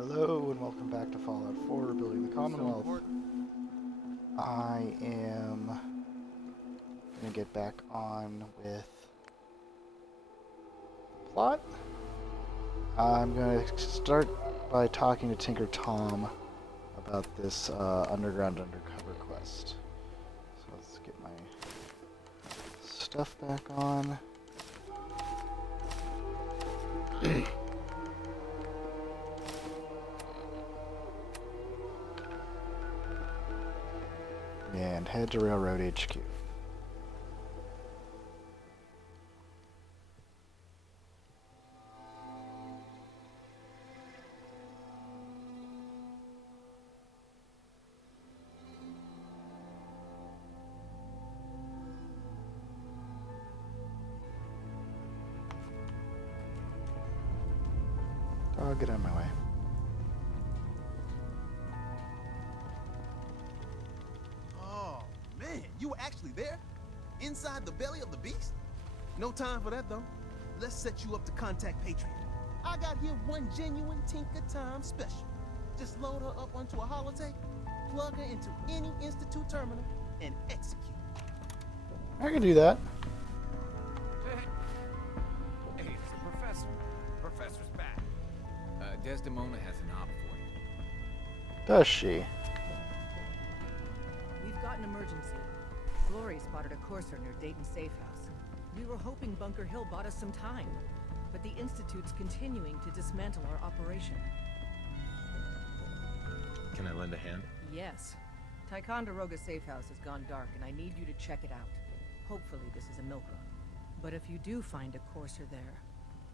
Hello and welcome back to Fallout 4, Building the Commonwealth. I am going to get back on with the plot. I'm going to start by talking to Tinker Tom about this underground undercover quest. So let's get my stuff back on. And head to Railroad HQ. Oh, get out of my way. You were actually there? Inside the belly of the beast? No time for that, though. Let's set you up to contact Patriot. I got here one genuine Tinker Time special. Just load her up onto a holotape, plug her into any Institute terminal, and execute. I can do that. Hey, it's the professor. Professor's back. Desdemona has an op for you. Does she? We've got an emergency. Glory spotted a courser near Dayton Safe House. We were hoping Bunker Hill bought us some time, but the Institute's continuing to dismantle our operation. Can I lend a hand? Yes. Ticonderoga Safe House has gone dark, and I need you to check it out. Hopefully this is a milk run. But if you do find a courser there,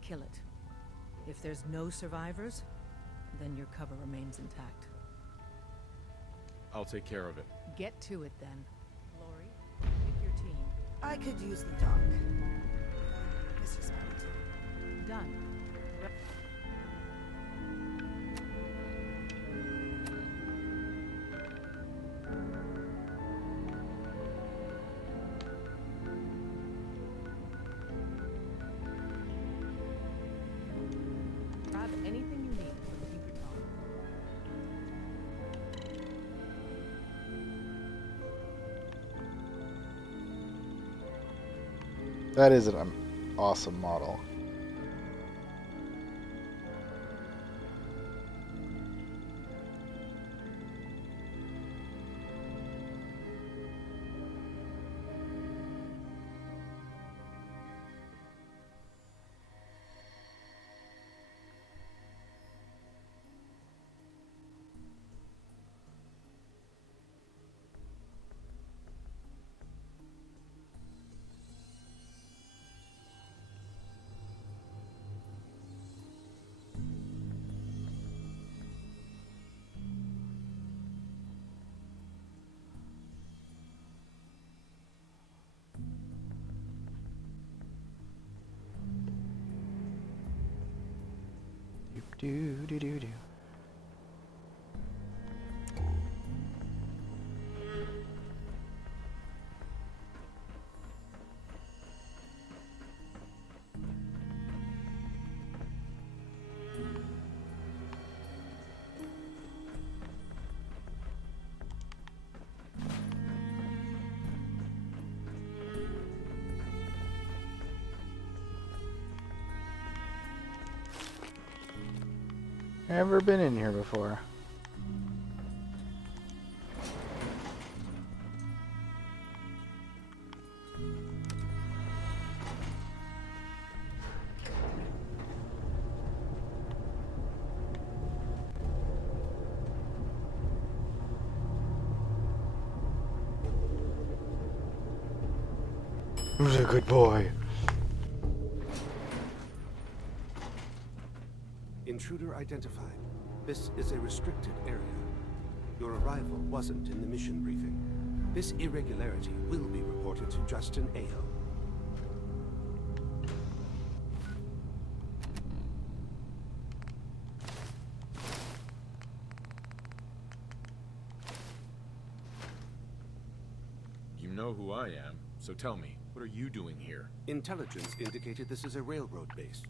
kill it. If there's no survivors, then your cover remains intact. I'll take care of it. Get to it then. Glory, pick your team. I could use the dock. Mr. Spellington. Done. Grab anything you need from Tinker Tom. That is an awesome model. Do do do do. Never been in here before. Who's a good boy? Intruder identified. This is a restricted area. Your arrival wasn't in the mission briefing. This irregularity will be reported to Justin Aho. You know who I am, so tell me, what are you doing here? Intelligence indicated this is a railroad base.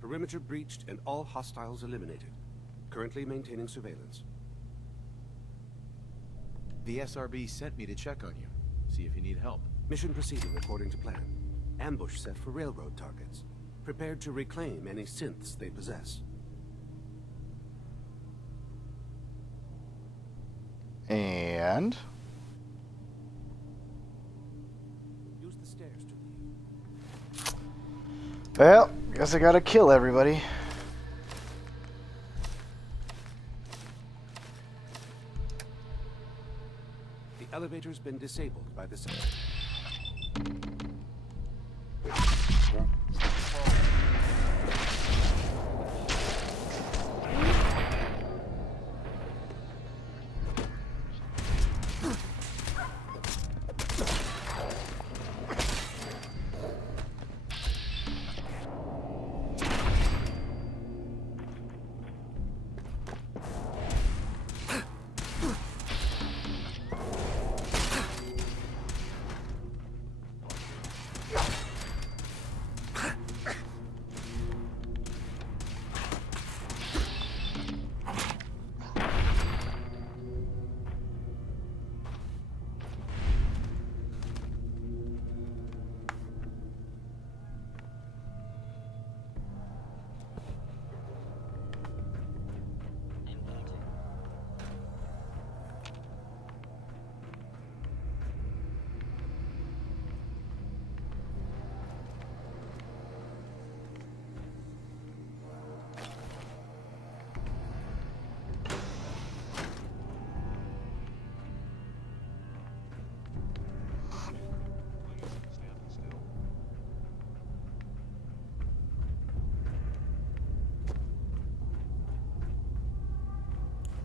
Perimeter breached and all hostiles eliminated. Currently maintaining surveillance. The SRB sent me to check on you. See if you need help. Mission proceeding according to plan. Ambush set for railroad targets. Prepared to reclaim any synths they possess. And Use the stairs to leave. well, guess I gotta kill everybody. The elevator's been disabled by the center.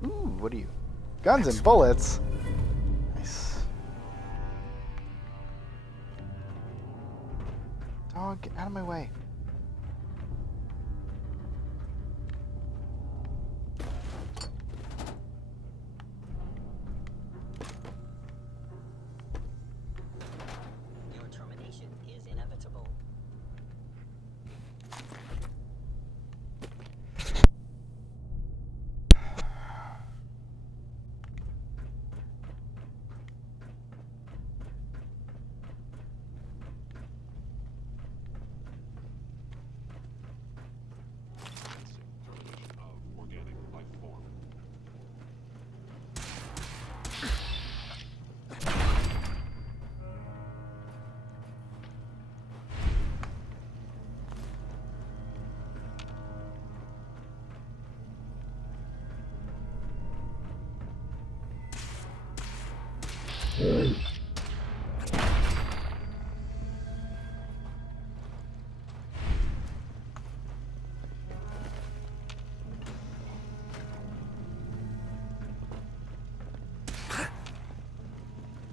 Ooh, what are you? Guns and bullets. Nice. Dog, get out of my way. Your termination is inevitable.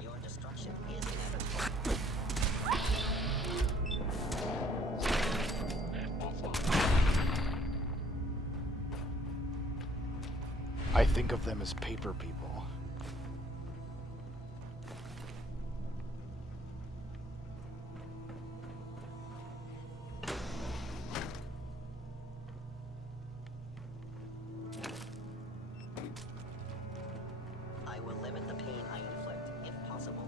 Your destruction is inevitable. I think of them as paper people. I will limit the pain I inflict, if possible.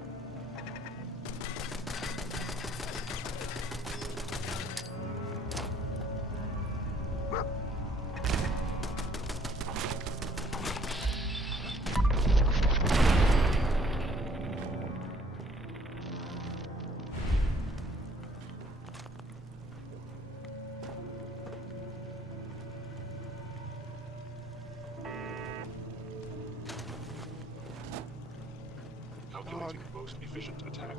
Calculating most efficient attack.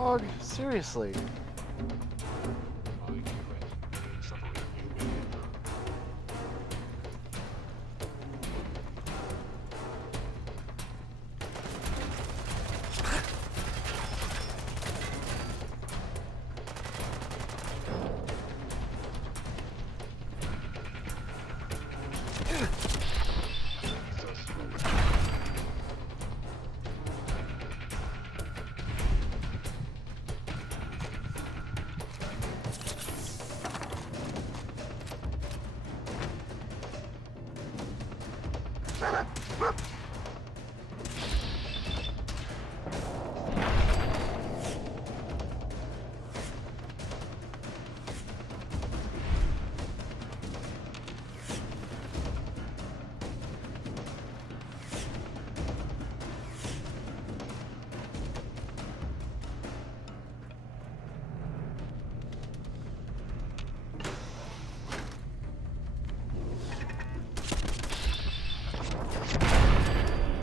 Dog, seriously. I regret separating you and her.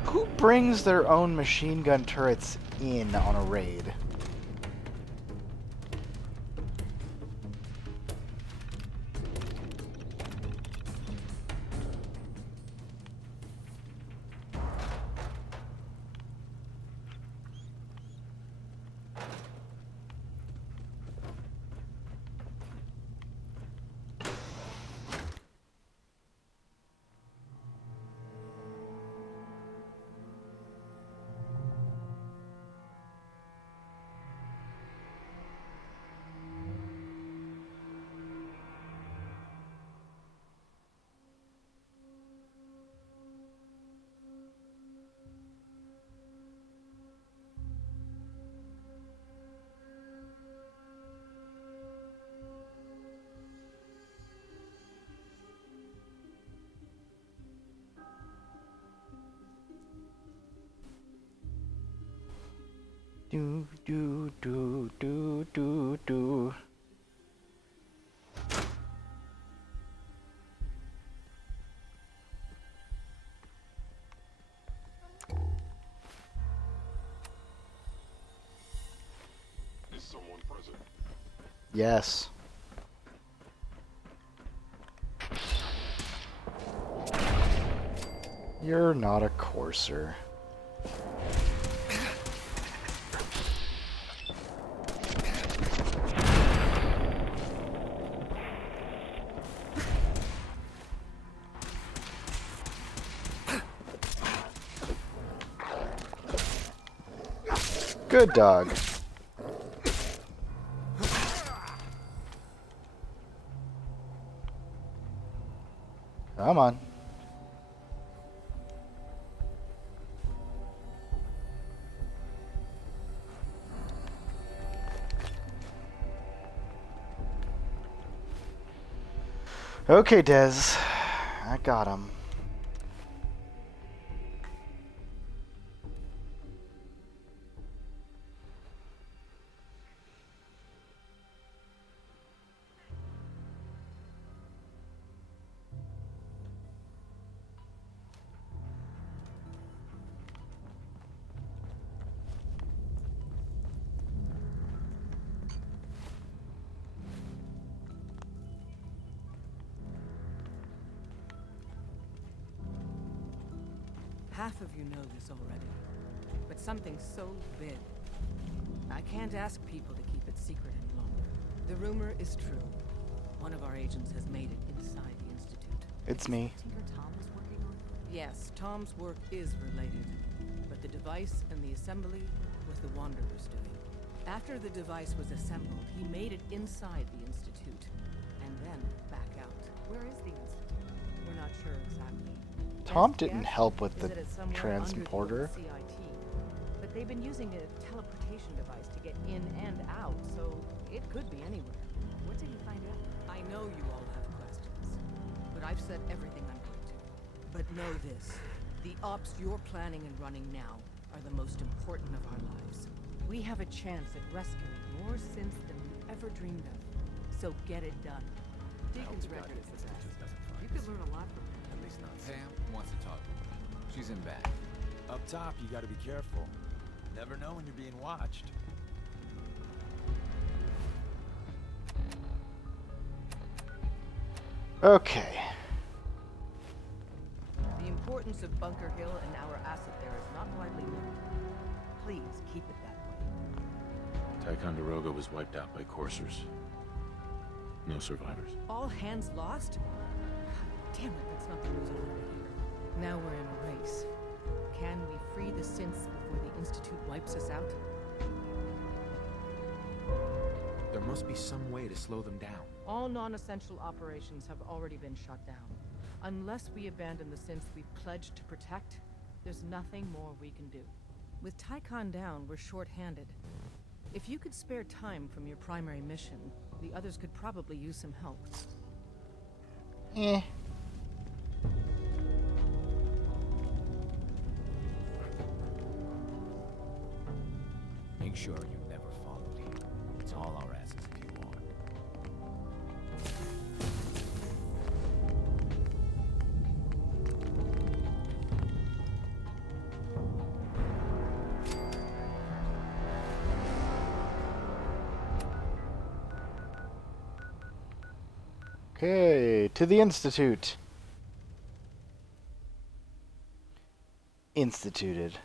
Who brings their own machine gun turrets in on a raid? Do do do do do do. Is someone present? Yes. You're not a courser. Good dog. Come on. Okay, Des. I got him. Half of you know this already, but something so big, I can't ask people to keep it secret any longer. The rumor is true. One of our agents has made it inside the Institute. It's me. Tinker Tom was working on? Yes, Tom's work is related, but the device and the assembly was the Wanderer's doing. After the device was assembled, he made it inside the Institute, and then back out. Where is the Institute? We're not sure exactly. Tom Best didn't guess help with is the that it's somewhere transporter. under the old CIT. But they've been using a teleportation device to get in and out, so it could be anywhere. What did you find out? I know you all have questions, but I've said everything I'm going to. But know this, the ops you're planning and running now are the most important of our lives. We have a chance at rescuing more synths than we ever dreamed of. So get it done. Deacon's record is the best. You could learn a lot from him. At least not Sam wants to talk to me. She's in back. Up top, you gotta be careful. Never know when you're being watched. Okay. The importance of Bunker Hill and our asset there is not widely known. Please keep it that way. Ticonderoga was wiped out by coursers. No survivors. All hands lost? God damn it, that's not the news I wanted to hear. Now we're in a race. Can we free the synths before the Institute wipes us out? There must be some way to slow them down. All non-essential operations have already been shut down. Unless we abandon the synths we've pledged to protect, there's nothing more we can do. With Tycon down, we're short-handed. If you could spare time from your primary mission, the others could probably use some help. Eh. Make sure you never follow me. It's all our asses if you want. Okay, to the Institute. Instituted.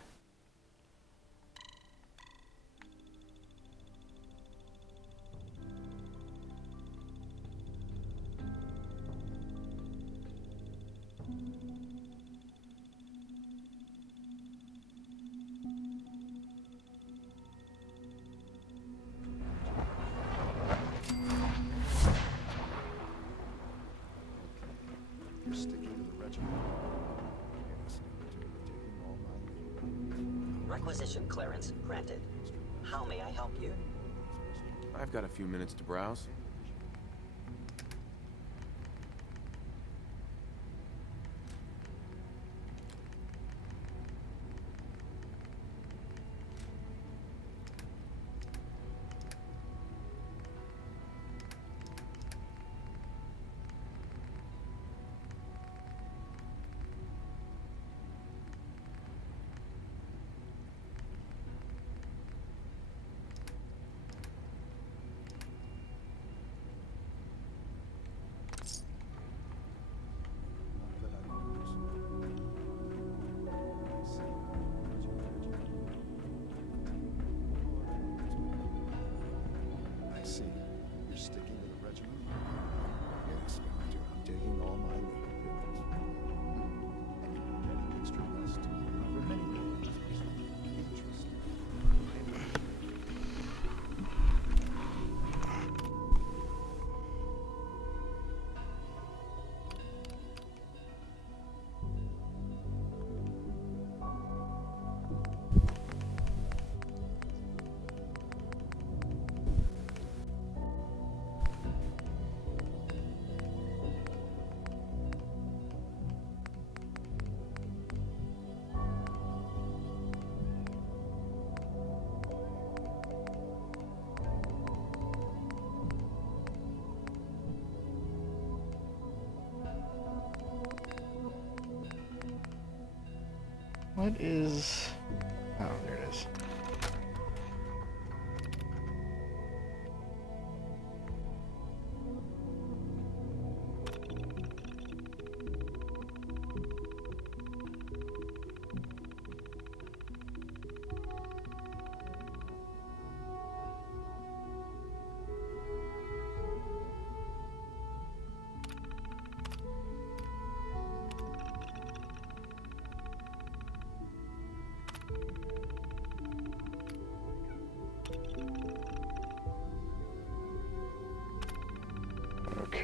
You're sticking to the regiment. Yes, taking all my Requisition clearance granted. How may I help you? I've got a few minutes to browse. I see. You're sticking to the regiment? Yes, Doctor. I'm taking all my little and you're getting extra rest. For many days. Interesting. What is... Oh, there it is.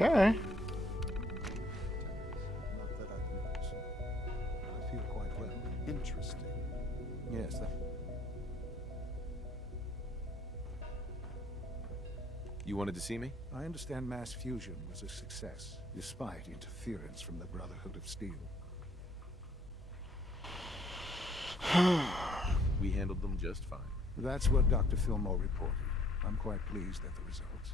Okay. Not that I can notice. I feel quite well. Interesting. Yes, that... You wanted to see me? I understand mass fusion was a success, despite interference from the Brotherhood of Steel. We handled them just fine. That's what Dr. Fillmore reported. I'm quite pleased at the results.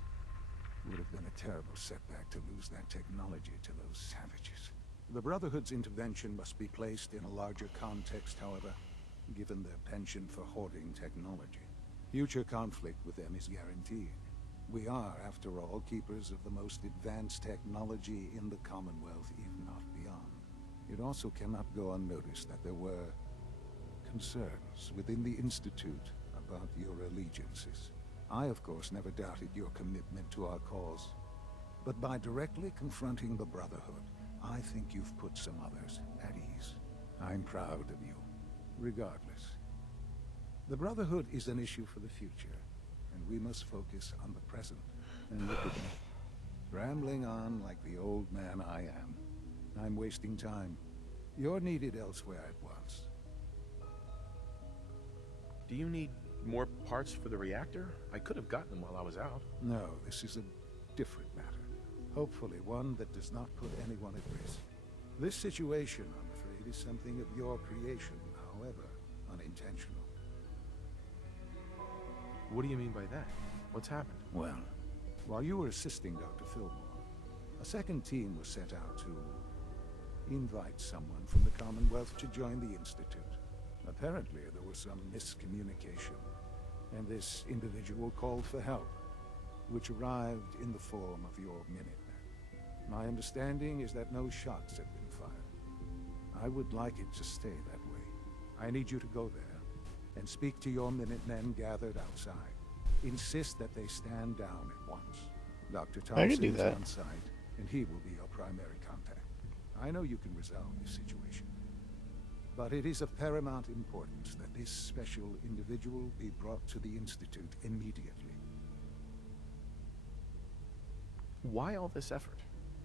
It would have been a terrible setback to lose that technology to those savages. The Brotherhood's intervention must be placed in a larger context, however, given their penchant for hoarding technology. Future conflict with them is guaranteed. We are, after all, keepers of the most advanced technology in the Commonwealth, if not beyond. It also cannot go unnoticed that there were concerns within the Institute about your allegiances. I, of course, never doubted your commitment to our cause. But by directly confronting the Brotherhood, I think you've put some others at ease. I'm proud of you, regardless. The Brotherhood is an issue for the future, and we must focus on the present. And look at me, rambling on like the old man I am. I'm wasting time. You're needed elsewhere at once. Do you need more parts for the reactor? I could have gotten them while I was out. No, this is a different matter. Hopefully one that does not put anyone at risk. This situation, I'm afraid, is something of your creation, however unintentional. What do you mean by that? What's happened? Well, while you were assisting Dr. Fillmore, a second team was sent out to invite someone from the Commonwealth to join the Institute. Apparently, there was some miscommunication, and this individual called for help, which arrived in the form of your Minutemen. My understanding is that no shots have been fired. I would like it to stay that way. I need you to go there and speak to your Minutemen gathered outside. Insist that they stand down at once. Dr. Thompson is on site, and he will be your primary contact. I know you can resolve this situation, but it is of paramount importance that this special individual be brought to the Institute immediately. Why all this effort?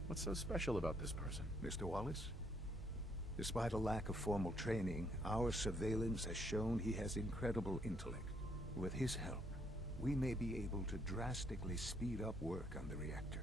What's so special about this person? Mr. Wallace? Despite a lack of formal training, our surveillance has shown he has incredible intellect. With his help, we may be able to drastically speed up work on the reactor.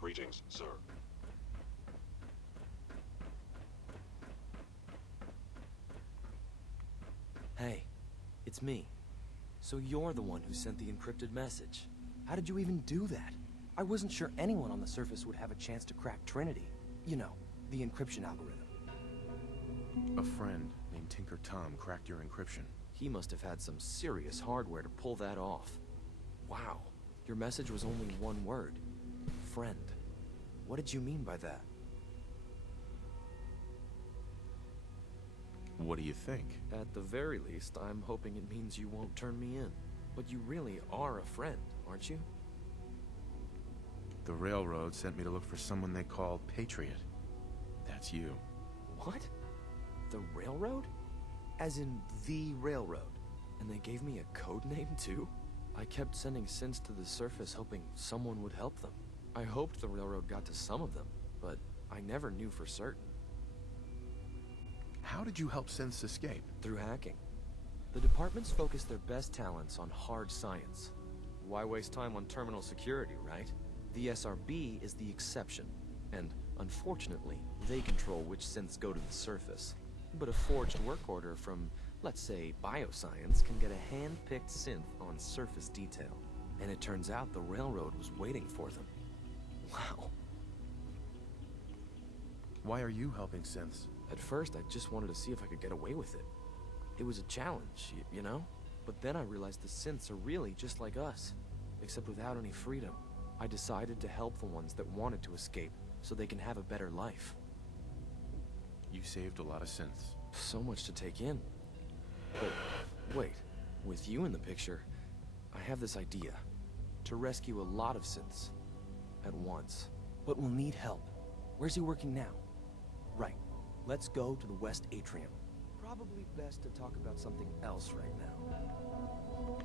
Greetings, sir. Hey, it's me. So you're the one who sent the encrypted message. How did you even do that? I wasn't sure anyone on the surface would have a chance to crack Trinity. You know, the encryption algorithm. A friend named Tinker Tom cracked your encryption. He must have had some serious hardware to pull that off. Wow, your message was only one word. Friend. What did you mean by that? What do you think? At the very least, I'm hoping it means you won't turn me in. But you really are a friend, aren't you? The Railroad sent me to look for someone they call Patriot. That's you. What? The Railroad? As in the Railroad? And they gave me a code name too? I kept sending synths to the surface hoping someone would help them. I hoped the Railroad got to some of them, but I never knew for certain. How did you help synths escape? Through hacking. The departments focus their best talents on hard science. Why waste time on terminal security, right? The SRB is the exception, and unfortunately, they control which synths go to the surface. But a forged work order from, let's say, bioscience can get a hand-picked synth on surface detail. And it turns out the Railroad was waiting for them. Wow. Why are you helping synths? At first, I just wanted to see if I could get away with it. It was a challenge, you know? But then I realized the synths are really just like us, except without any freedom. I decided to help the ones that wanted to escape, so they can have a better life. You saved a lot of synths. So much to take in. But wait, with you in the picture, I have this idea. To rescue a lot of synths. At once. But we'll need help. Where's he working now? Right. Let's go to the West Atrium. Probably best to talk about something else right now.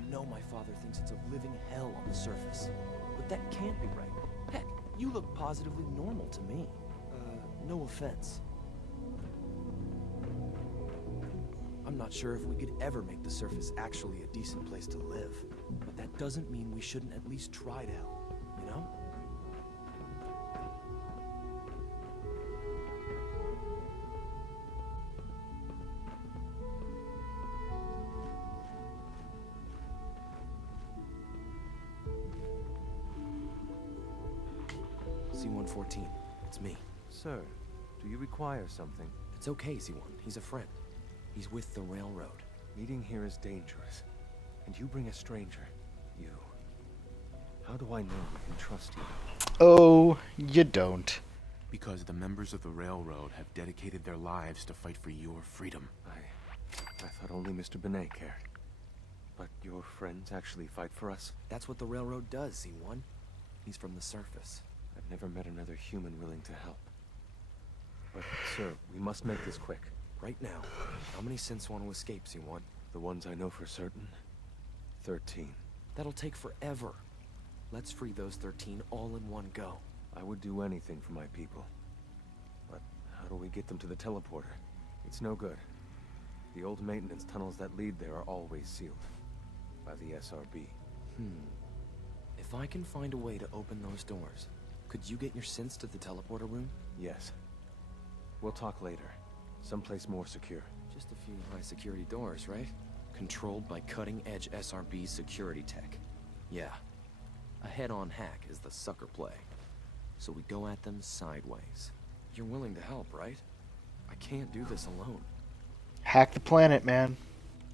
You know my father thinks it's a living hell on the surface. But that can't be right. Heck, you look positively normal to me. No offense. I'm not sure if we could ever make the surface actually a decent place to live. But that doesn't mean we shouldn't at least try to help, you know? C-114, it's me. Sir, do you require something? It's okay, C1. He's a friend. He's with the railroad. Meeting here is dangerous. And you bring a stranger. You. How do I know we can trust you? Oh, you don't. Because the members of the railroad have dedicated their lives to fight for your freedom. I thought only Mr. Benet cared. But your friends actually fight for us? That's what the railroad does, C1. He's from the surface. I've never met another human willing to help. But, sir, we must make this quick. Right now, how many synths want to escape, C1? The ones I know for certain? 13. That'll take forever. Let's free those 13 all in one go. I would do anything for my people. But how do we get them to the teleporter? It's no good. The old maintenance tunnels that lead there are always sealed. By the SRB. If I can find a way to open those doors, could you get your synths to the teleporter room? Yes. We'll talk later. Someplace more secure. Just a few high-security doors, right? Controlled by cutting-edge SRB security tech. Yeah. A head-on hack is the sucker play. So we go at them sideways. You're willing to help, right? I can't do this alone. Hack the planet, man.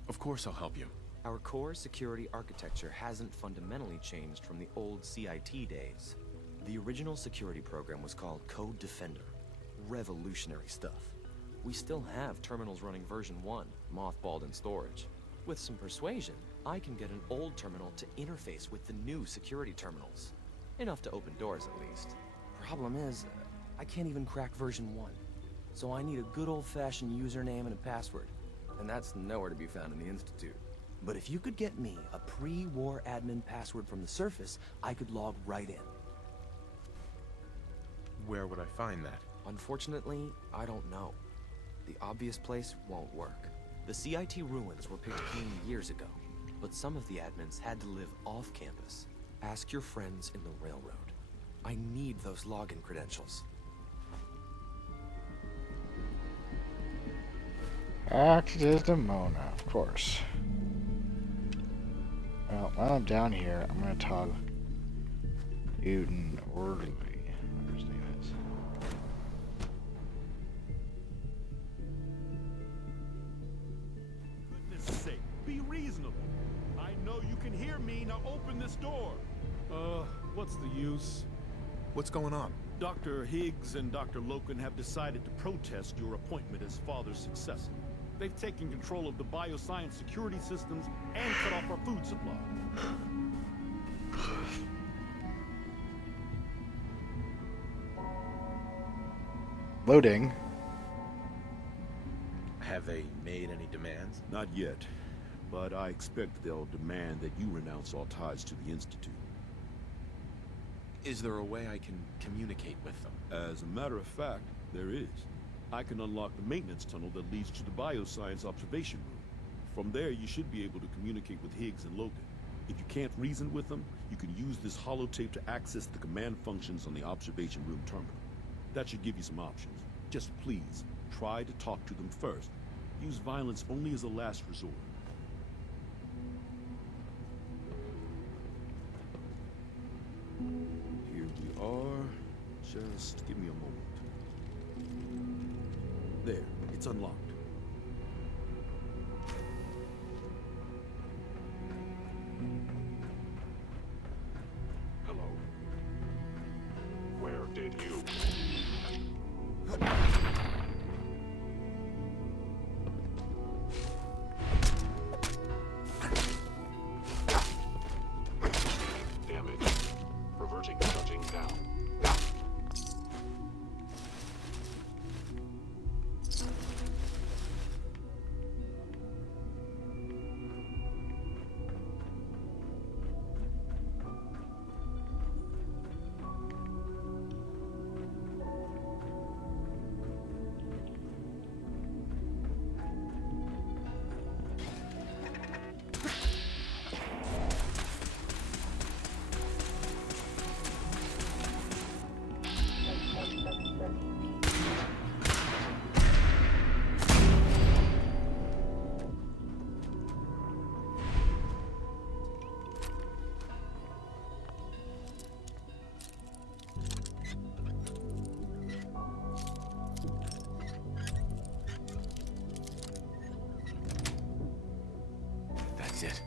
Of course I'll help you. Our core security architecture hasn't fundamentally changed from the old CIT days. The original security program was called Code Defender. Revolutionary stuff. We still have terminals running version 1, mothballed in storage. With some persuasion, I can get an old terminal to interface with the new security terminals. Enough to open doors, at least. Problem is, I can't even crack version 1. So I need a good old-fashioned username and a password. And that's nowhere to be found in the Institute. But if you could get me a pre-war admin password from the surface, I could log right in. Where would I find that? Unfortunately, I don't know. The obvious place won't work. The CIT ruins were picked clean years ago, but some of the admins had to live off campus. Ask your friends in the railroad. I need those login credentials. Back to Desdemona, of course. Well, while I'm down here, I'm gonna talk Newton Orderly, whatever his name is. Goodness sake, be reasonable. I know you can hear me. Now open this door. What's the use? What's going on? Dr. Higgs and Dr. Loken have decided to protest your appointment as father's successor. They've taken control of the bioscience security systems and cut off our food supply. Loading. Have they made any demands? Not yet, but I expect they'll demand that you renounce all ties to the Institute. Is there a way I can communicate with them? As a matter of fact, there is. I can unlock the maintenance tunnel that leads to the bioscience observation room. From there, you should be able to communicate with Higgs and Logan. If you can't reason with them, you can use this holotape to access the command functions on the observation room terminal. That should give you some options. Just please, try to talk to them first. Use violence only as a last resort. Here we are. Just give me a moment. There, it's unlocked. Hello. Where did you... Damage. Reverting shutting down. it.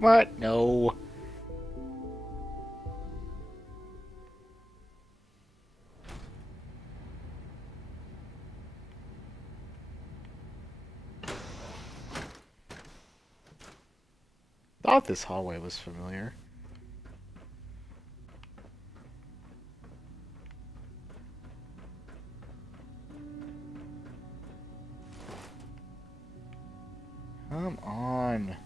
What? No. Thought this hallway was familiar. Come on.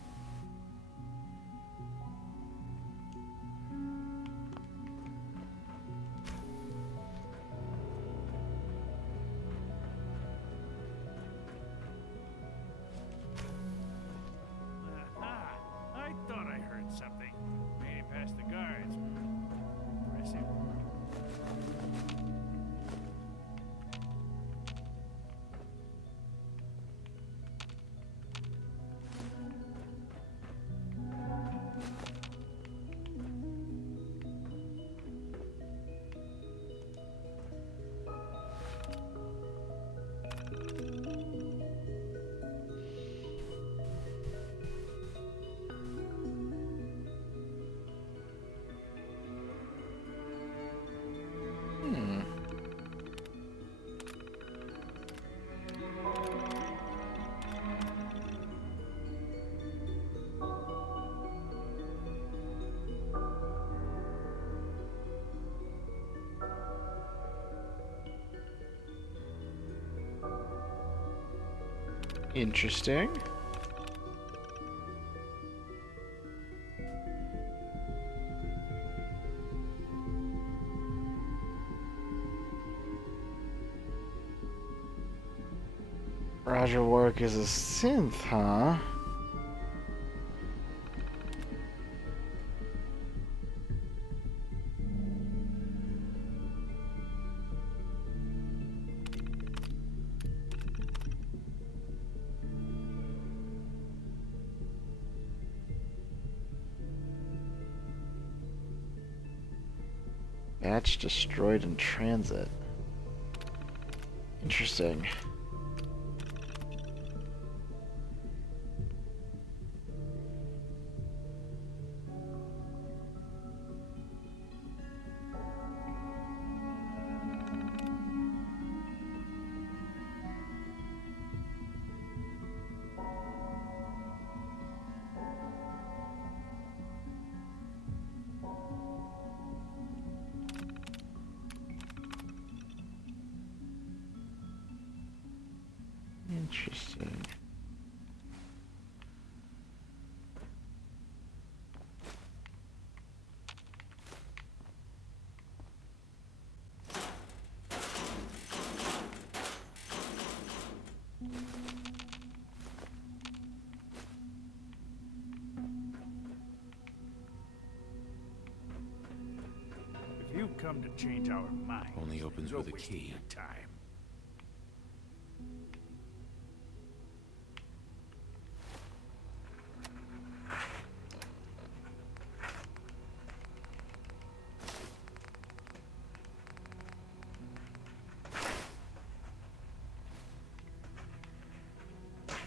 Aha! I thought I heard something. Made it past the guards. Impressive. Interesting. Roger Warwick is a synth, huh? Batch destroyed in transit. Interesting. Interesting. If you've come to change our minds, Only opens no with a wasting key. your time.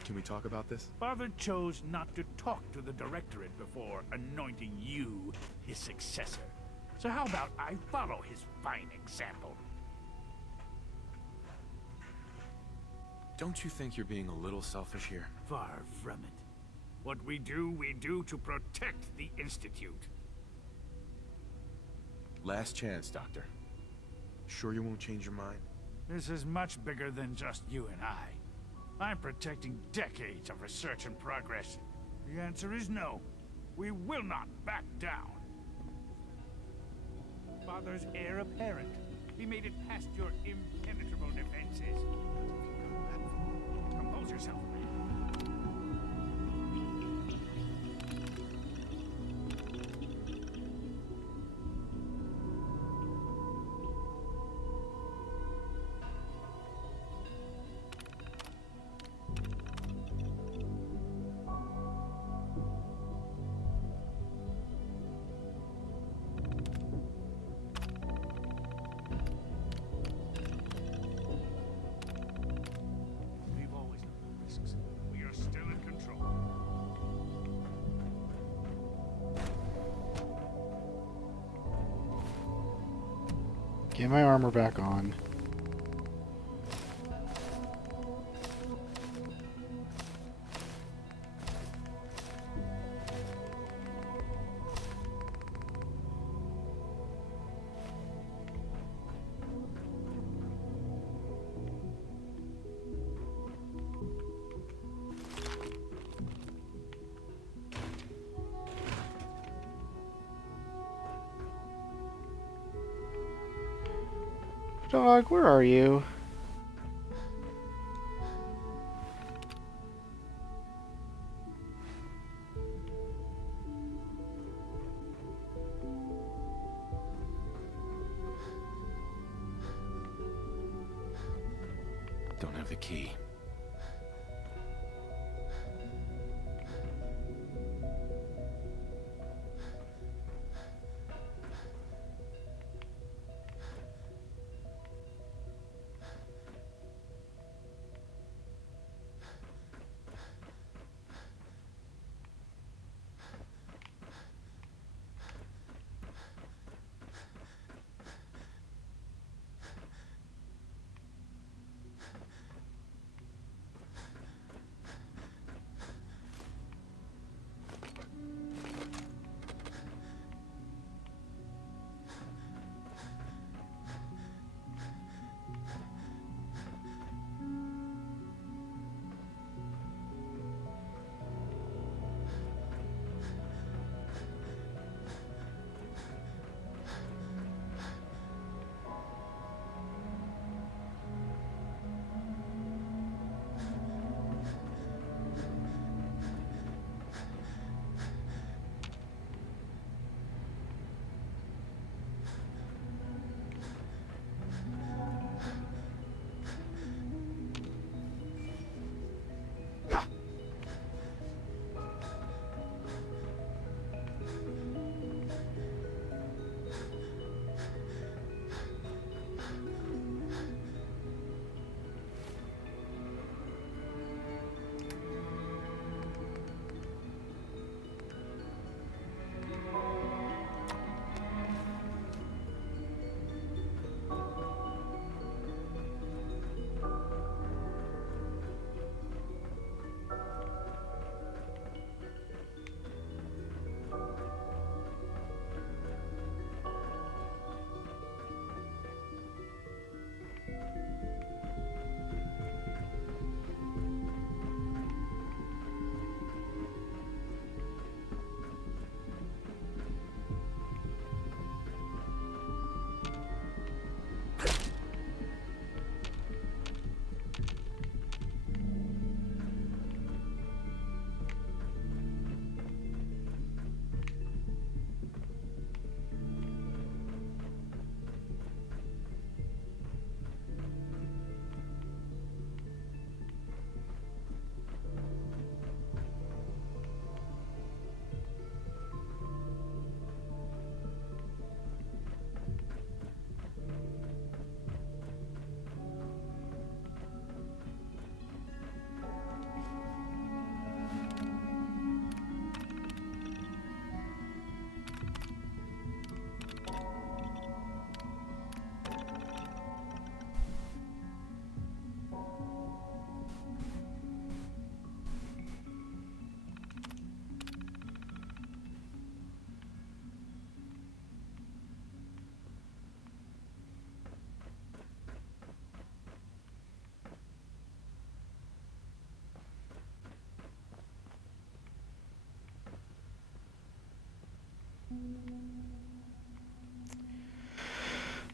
Can we talk about this? Father chose not to talk to the Directorate before anointing you his successor. So how about I follow his fine example? Don't you think you're being a little selfish here? Far from it. What we do to protect the Institute. Last chance, Doctor. Sure you won't change your mind? This is much bigger than just you and I. I'm protecting decades of research and progress. The answer is no. We will not back down. Father's heir apparent. He made it past your impenetrable defenses. Compose yourself, man. We've always known the risks. We are still in control. Get my armor back on. Dog, where are you? Don't have the key.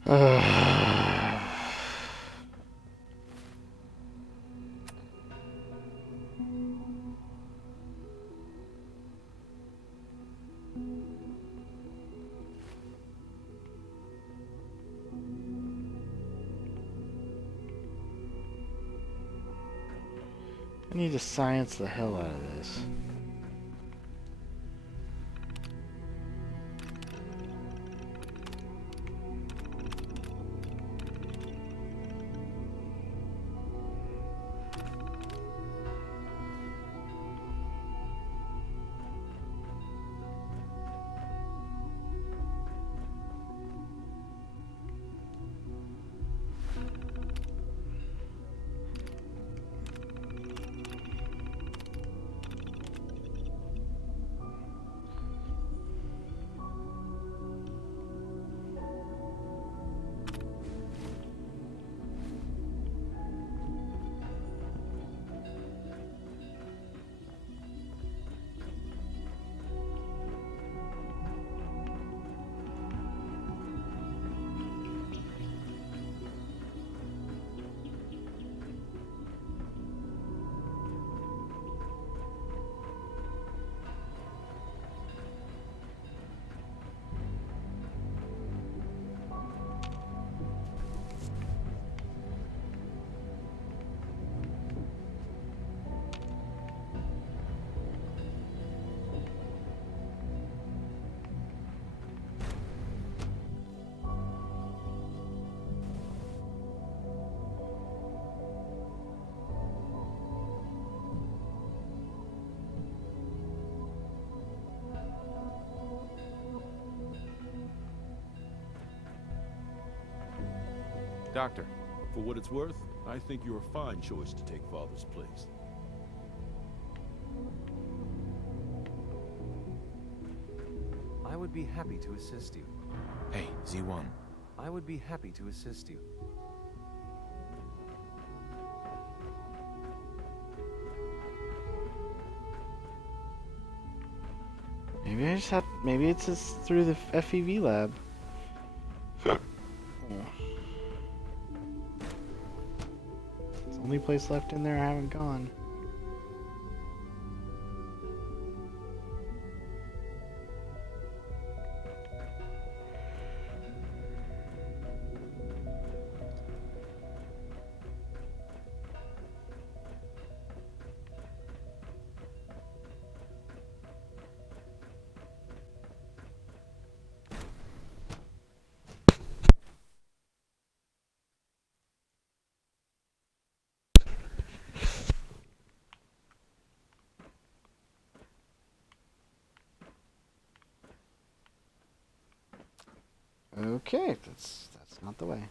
I need to science the hell out of this. Doctor. For what it's worth, I think you're a fine choice to take Father's place. I would be happy to assist you. Hey, Z1. I would be happy to assist you. Maybe I just have. Maybe it's just through the FEV lab. It's the only place left in there I haven't gone. Okay, that's not the way.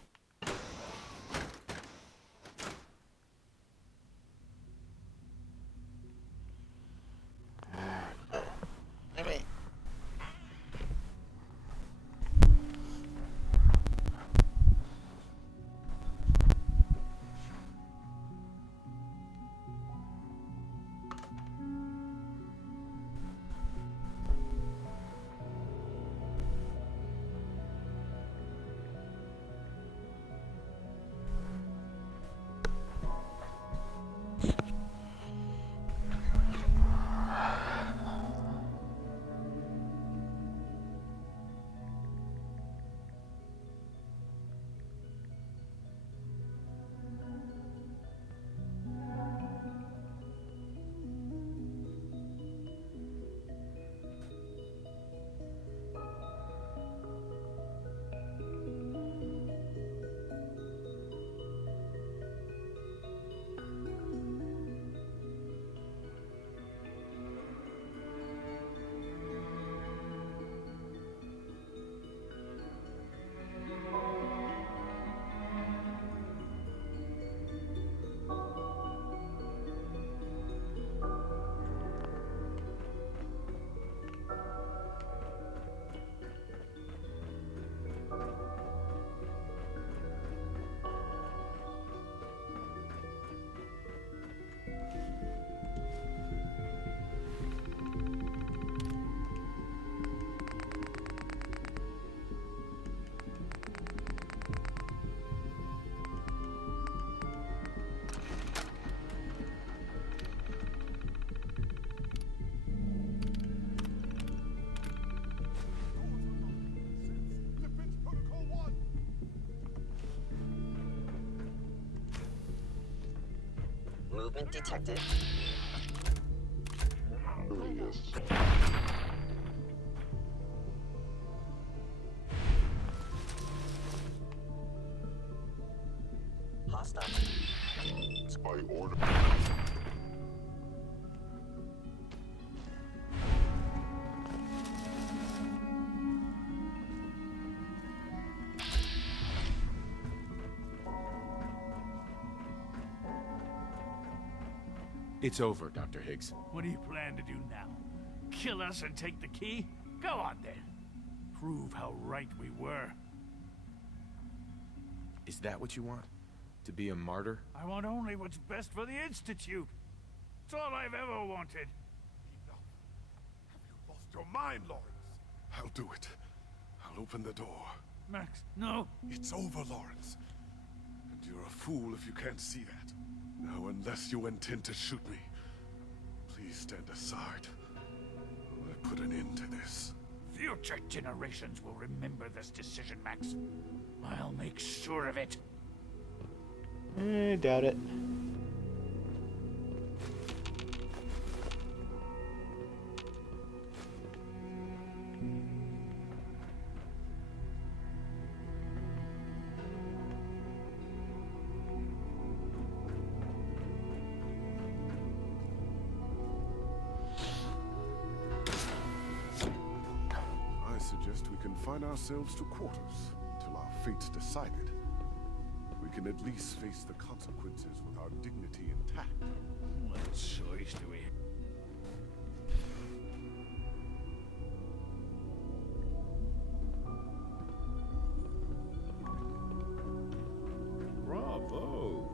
movement detected. Curious. Hostile. By order. It's over, Dr. Higgs. What do you plan to do now? Kill us and take the key? Go on then. Prove how right we were. Is that what you want? To be a martyr? I want only what's best for the Institute. It's all I've ever wanted. Lost your mind, Lawrence. I'll do it. I'll open the door. Max, no. It's over, Lawrence. And you're a fool if you can't see that. Now, unless you intend to shoot me, please stand aside. I put an end to this. Future generations will remember this decision, Max. I'll make sure of it. Doubt it. I suggest we confine ourselves to quarters till our fate's decided. We can at least face the consequences with our dignity intact. What choice do we have? Bravo!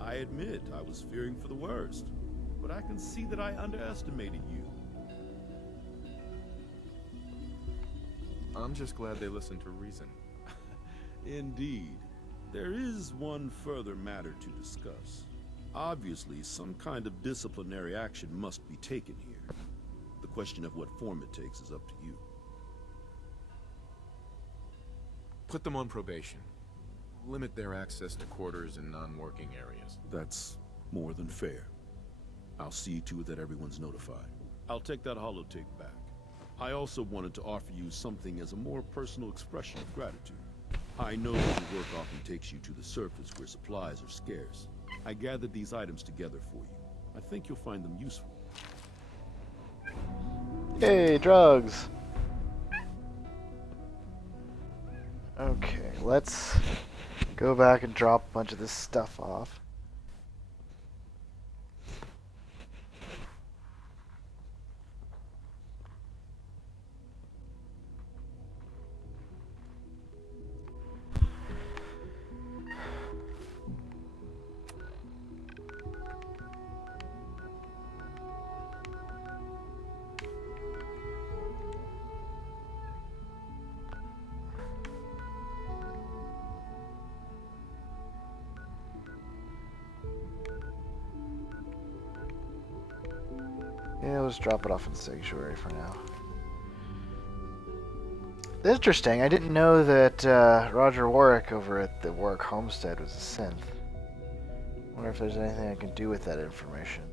I admit I was fearing for the worst, but I can see that I underestimated you. I'm just glad they listened to reason. Indeed. There is one further matter to discuss. Obviously, some kind of disciplinary action must be taken here. The question of what form it takes is up to you. Put them on probation. Limit their access to quarters and non-working areas. That's more than fair. I'll see to it that everyone's notified. I'll take that holotape back. I also wanted to offer you something as a more personal expression of gratitude. I know that your work often takes you to the surface where supplies are scarce. I gathered these items together for you. I think you'll find them useful. Hey, drugs! Okay, let's go back and drop a bunch of this stuff off. Yeah, let's drop it off in Sanctuary for now. Interesting. I didn't know that Roger Warwick over at the Warwick Homestead was a synth. Wonder if there's anything I can do with that information.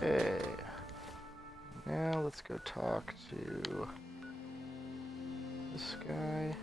Okay. Now let's go talk to this guy.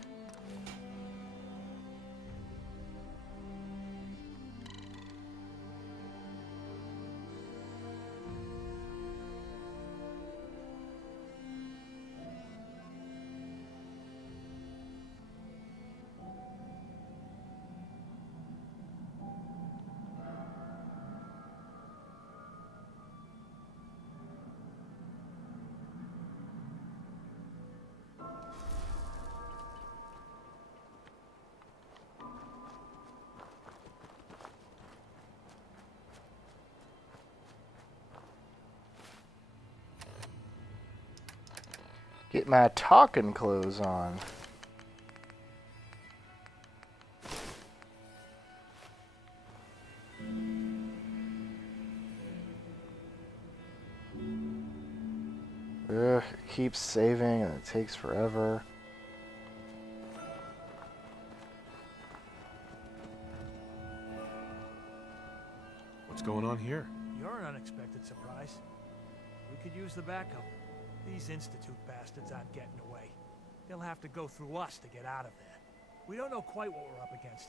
Get my talking clothes on. Ugh, it keeps saving and it takes forever. What's going on here? You're an unexpected surprise. We could use the backup. These Institute bastards aren't getting away. They'll have to go through us to get out of there. We don't know quite what we're up against,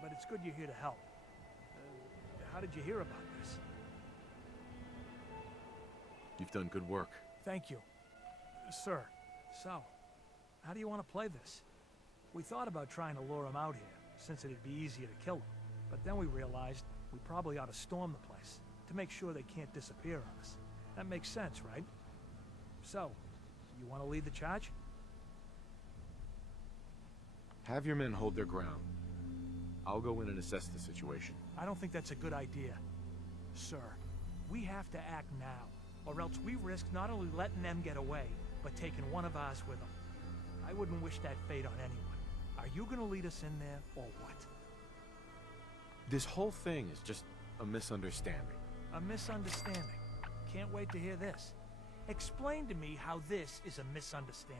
but it's good you're here to help. How did you hear about this? You've done good work. Thank you. Sir, so, how do you want to play this? We thought about trying to lure him out here, since it'd be easier to kill him. But then we realized we probably ought to storm the place, to make sure they can't disappear on us. That makes sense, right? So, you want to lead the charge? Have your men hold their ground. I'll go in and assess the situation. I don't think that's a good idea. Sir, we have to act now, or else we risk not only letting them get away, but taking one of ours with them. I wouldn't wish that fate on anyone. Are you gonna lead us in there, or what? This whole thing is just a misunderstanding. A misunderstanding. Can't wait to hear this. Explain to me how this is a misunderstanding.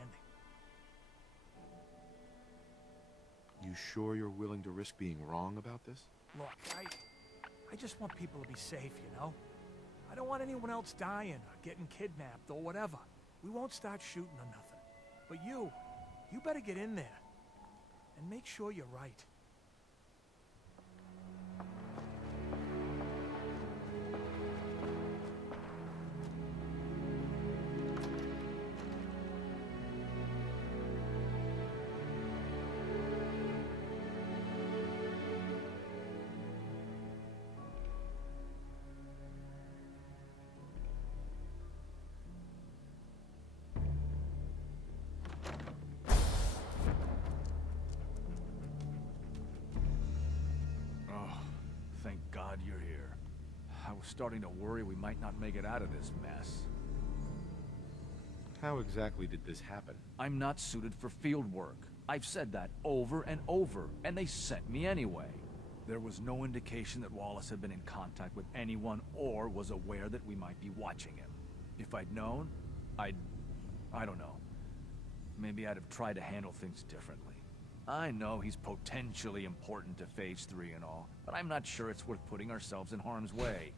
You sure you're willing to risk being wrong about this? Look, I just want people to be safe, you know? I don't want anyone else dying or getting kidnapped or whatever. We won't start shooting or nothing. But you better get in there. And make sure you're right. Thank God you're here. I was starting to worry we might not make it out of this mess. How exactly did this happen? I'm not suited for field work. I've said that over and over, and they sent me anyway. There was no indication that Wallace had been in contact with anyone or was aware that we might be watching him. If I'd known, I don't know. Maybe I'd have tried to handle things differently. I know he's potentially important to Phase 3 and all, but I'm not sure it's worth putting ourselves in harm's way.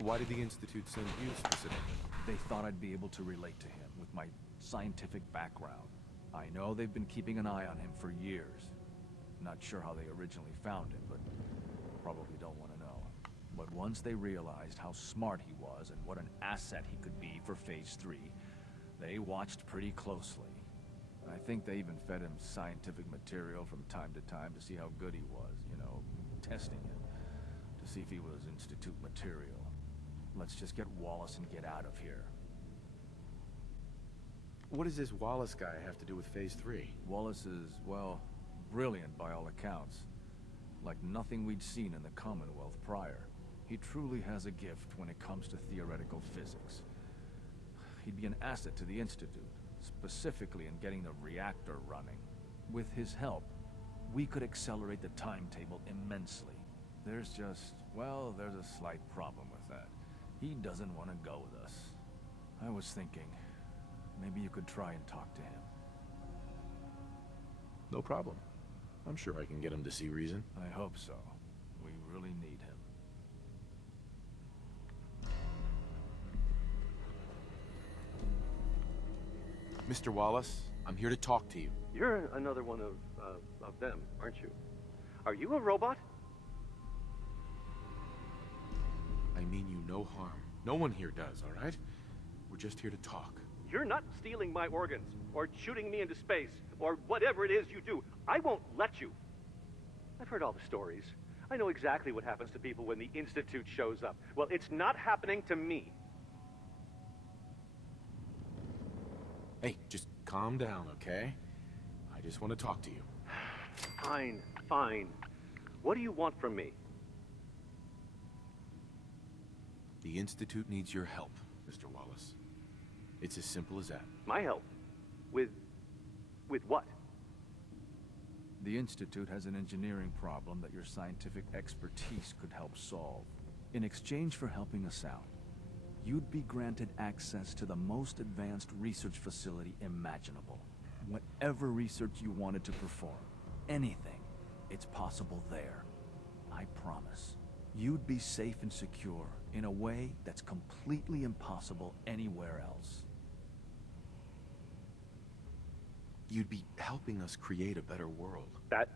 Why did the Institute send you specifically? They thought I'd be able to relate to him with my scientific background. I know they've been keeping an eye on him for years. Not sure how they originally found him, but probably don't want to know. But once they realized how smart he was and what an asset he could be for Phase 3, they watched pretty closely. I think they even fed him scientific material from time to time to see how good he was, you know, testing him, to see if he was Institute material. Let's just get Wallace and get out of here. What does this Wallace guy have to do with Phase 3? Wallace is, well, brilliant by all accounts. Like nothing we'd seen in the Commonwealth prior. He truly has a gift when it comes to theoretical physics. He'd be an asset to the Institute, specifically in getting the reactor running. With his help, we could accelerate the timetable immensely. There's just, well, there's a slight problem with that. He doesn't want to go with us. I was thinking, maybe you could try and talk to him. No problem. I'm sure I can get him to see reason. I hope so. We really need him. Mr. Wallace, I'm here to talk to you. You're another one of them, aren't you? Are you a robot? I mean you no harm. No one here does, all right? We're just here to talk. You're not stealing my organs, or shooting me into space, or whatever it is you do. I won't let you. I've heard all the stories. I know exactly what happens to people when the Institute shows up. Well, it's not happening to me. Hey, just calm down, okay? I just want to talk to you. Fine, fine. What do you want from me? The Institute needs your help, Mr. Wallace. It's as simple as that. My help? With what? The Institute has an engineering problem that your scientific expertise could help solve. In exchange for helping us out, you'd be granted access to the most advanced research facility imaginable. Whatever research you wanted to perform, anything, it's possible there. I promise. You'd be safe and secure in a way that's completely impossible anywhere else. You'd be helping us create a better world. That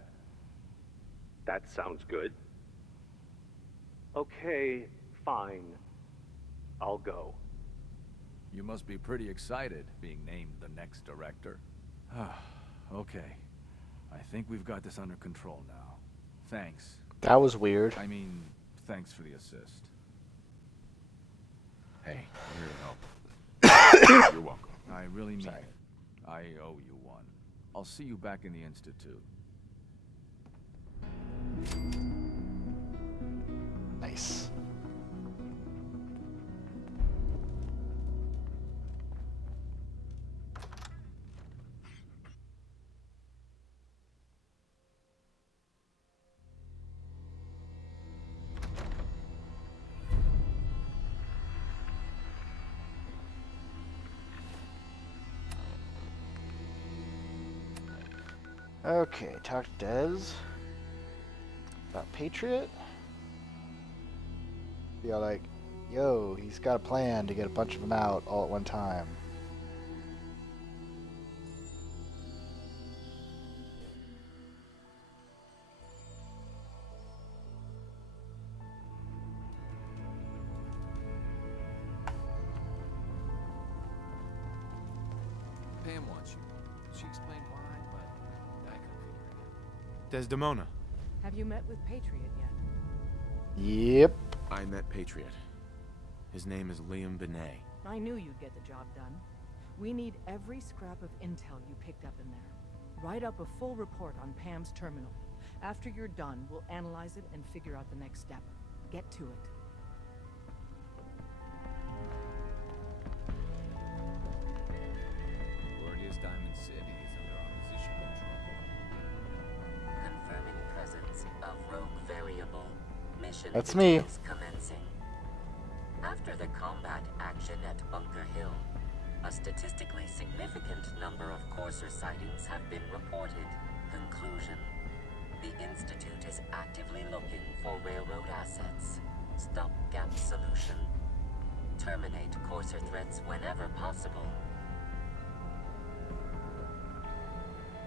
sounds good. Okay, fine. I'll go. You must be pretty excited being named the next director. Okay. I think we've got this under control now. Thanks. That was weird. I mean, thanks for the assist. Hey, I'm here to help. You're welcome. I really mean it. I owe you one. I'll see you back in the Institute. Nice. Okay, talk to Dez about Patriot. Be all like, yo, he's got a plan to get a bunch of them out all at one time. Pam wants you. She explained why, but I couldn't figure it out. Desdemona. Have you met with Patriot yet? Yep. I met Patriot. His name is Liam Benet. I knew you'd get the job done. We need every scrap of intel you picked up in there. Write up a full report on Pam's terminal. After you're done, we'll analyze it and figure out the next step. Get to it. Gorgeous Diamond City is under opposition control. Confirming presence of rogue variable. Mission That's me. details commencing. After the combat action at Bunker Hill, a statistically significant number of Courser sightings have been reported. Conclusion: the Institute is actively looking for railroad assets. Stopgap solution: terminate Courser threats whenever possible.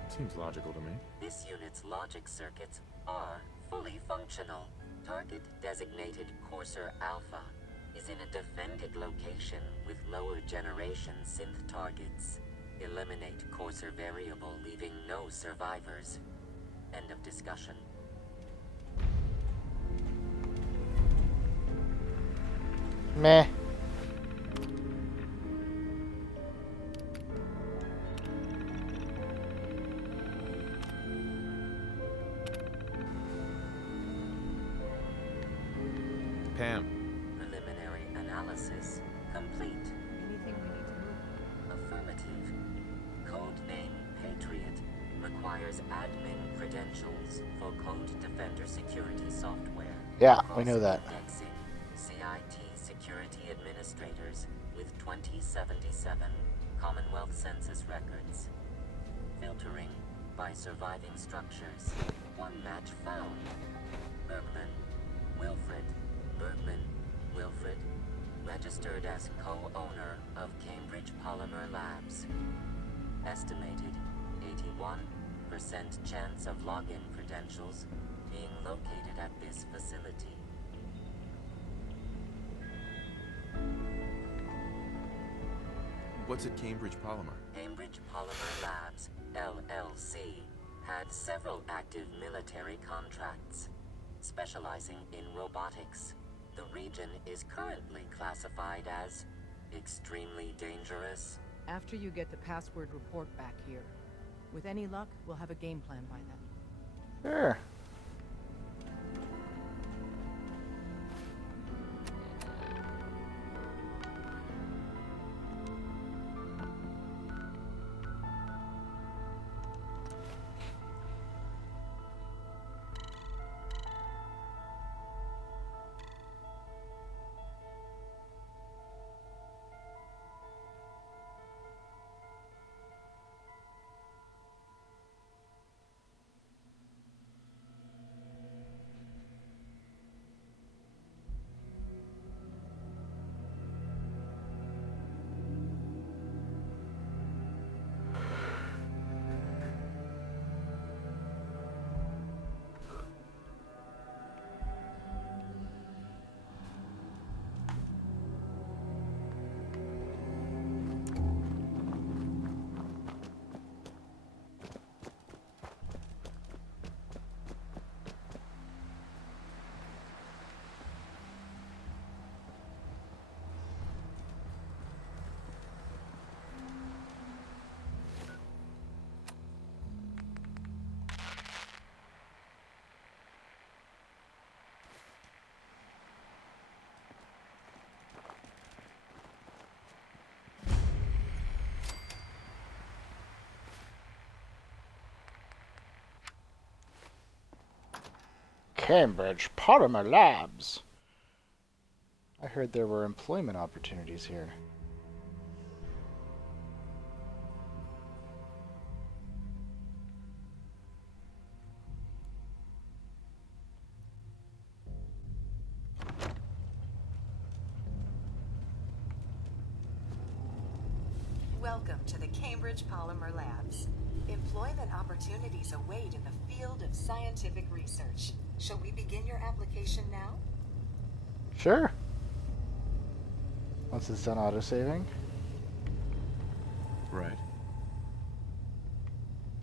Seems logical to me. This unit's logic circuits are fully functional. Target designated Courser Alpha is in a defended location with lower generation synth targets. Eliminate Courser variable, leaving no survivors. End of discussion. Meh. Pam. Preliminary analysis complete. Anything we need to move? Affirmative. Codename Patriot requires admin credentials for Code Defender security software. Yeah, we know that. Cross-indexing CIT security administrators with 2077 Commonwealth census records. Filtering by surviving structures. One match found. Bergman, Wilfred. Bergman, Wilfred, registered as co-owner of Cambridge Polymer Labs. Estimated 81% chance of login credentials being located at this facility. What's at Cambridge Polymer? Cambridge Polymer Labs, LLC, had several active military contracts, specializing in robotics. The region is currently classified as extremely dangerous. After you get the password report back here, with any luck, we'll have a game plan by then. Sure. Cambridge Polymer Labs. I heard there were employment opportunities here. Welcome to the Cambridge Polymer Labs. Employment opportunities await in the field of scientific research. Shall we begin your application now? Sure. Once it's done autosaving. Right.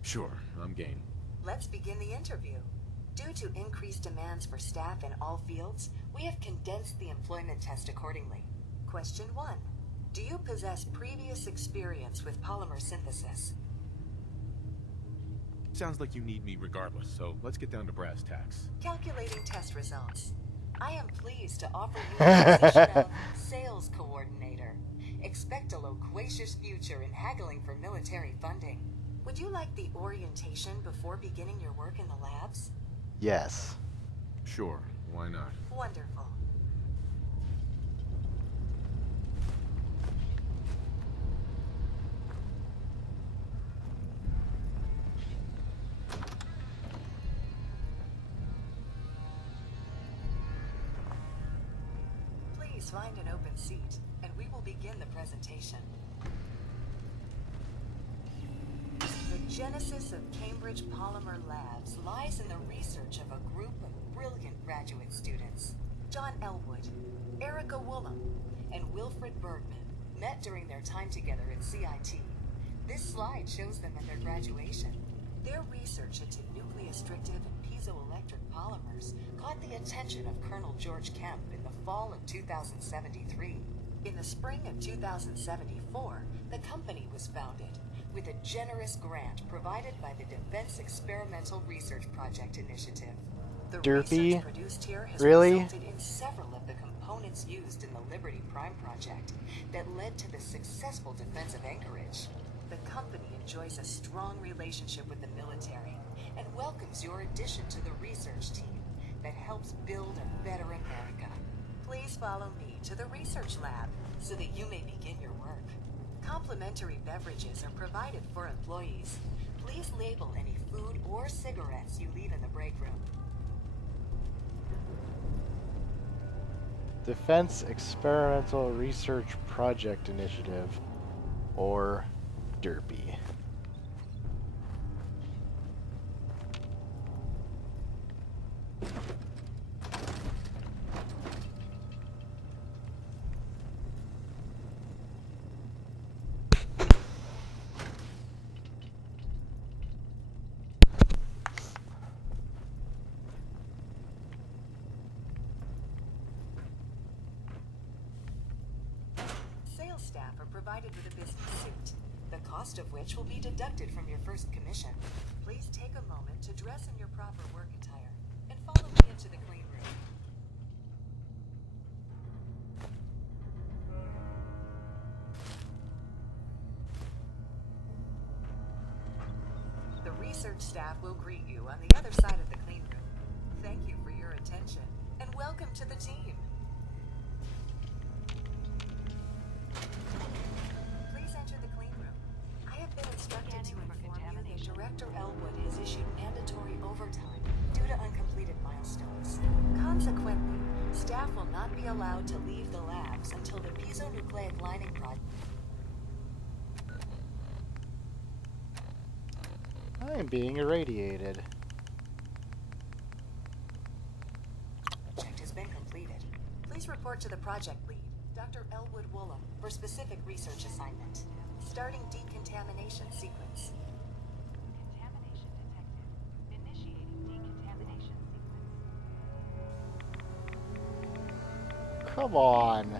Sure, I'm game. Let's begin the interview. Due to increased demands for staff in all fields, we have condensed the employment test accordingly. Question 1. Do you possess previous experience with polymer synthesis? Sounds like you need me regardless, so let's get down to brass tacks. Calculating test results. I am pleased to offer you the position of sales coordinator. Expect a loquacious future in haggling for military funding. Would you like the orientation before beginning your work in the labs? Yes. Sure, why not? Wonderful. Please find an open seat, and we will begin the presentation. The genesis of Cambridge Polymer Labs lies in the research of a group of brilliant graduate students. John Elwood, Erica Woolham, and Wilfred Bergman met during their time together at CIT. This slide shows them at their graduation. Their research into nucleostrictive and piezoelectric polymers caught the attention of Colonel George Kemp in the fall of 2073. In the spring of 2074, the company was founded, with a generous grant provided by the Defense Experimental Research Project Initiative. The Derpy? research produced here has Really? resulted in several of the components used in the Liberty Prime project that led to the successful defense of Anchorage. The company enjoys a strong relationship with the military and welcomes your addition to the research team that helps build a better America. Please follow me to the research lab so that you may begin your work. Complimentary beverages are provided for employees. Please label any food or cigarettes you leave in the break room. Defense Experimental Research Project Initiative, or DERPI. provided with a business suit, the cost of which will be deducted from your first commission. Please take a moment to dress in your proper work attire and follow me into the clean room. The research staff will greet you on the other side of the clean room. Thank you for your attention, and welcome to the team. Please enter the clean room. I have been instructed to inform you that Director Elwood has issued mandatory overtime due to uncompleted milestones. Consequently, staff will not be allowed to leave the labs until the piezonucleic lining project I am being irradiated. has been completed. Please report to the project lead, Dr. Elwood Woolham, for specific research assignment. Starting decontamination sequence. Contamination detected. Initiating decontamination sequence. Come on.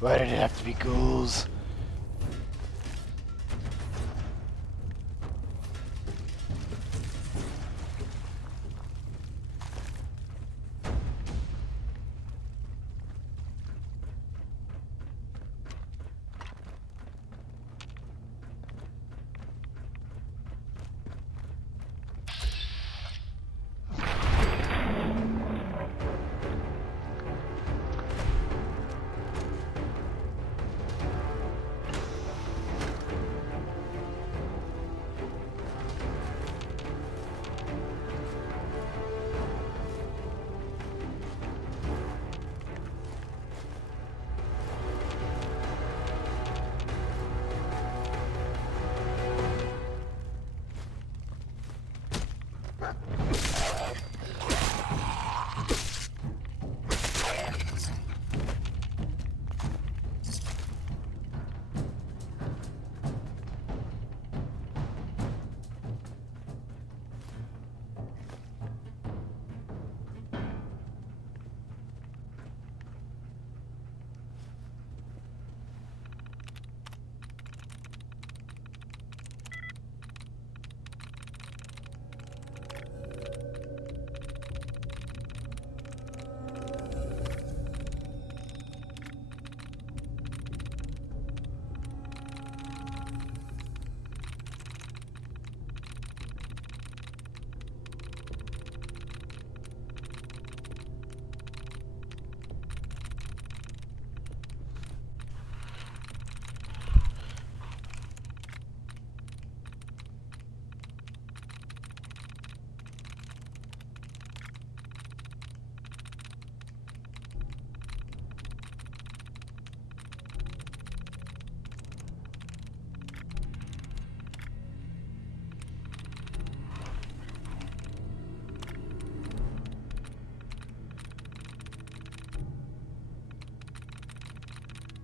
Why did it have to be ghouls?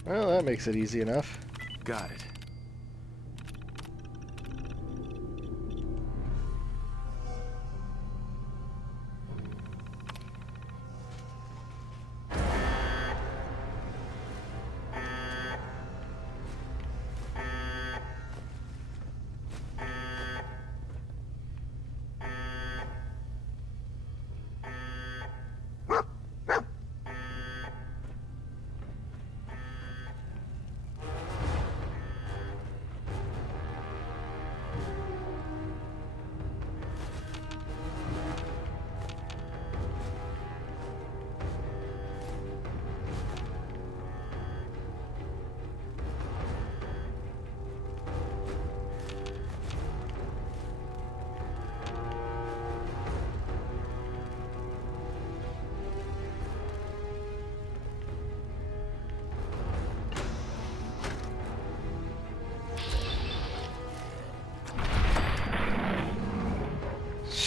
Well, that makes it easy enough. Got it.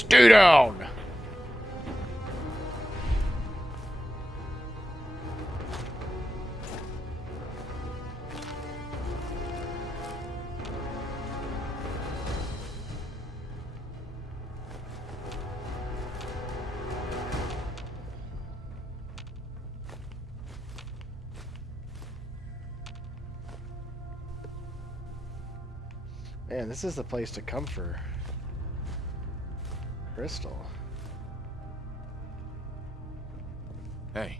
Stay down! Man, this is the place to come for Crystal. Hey.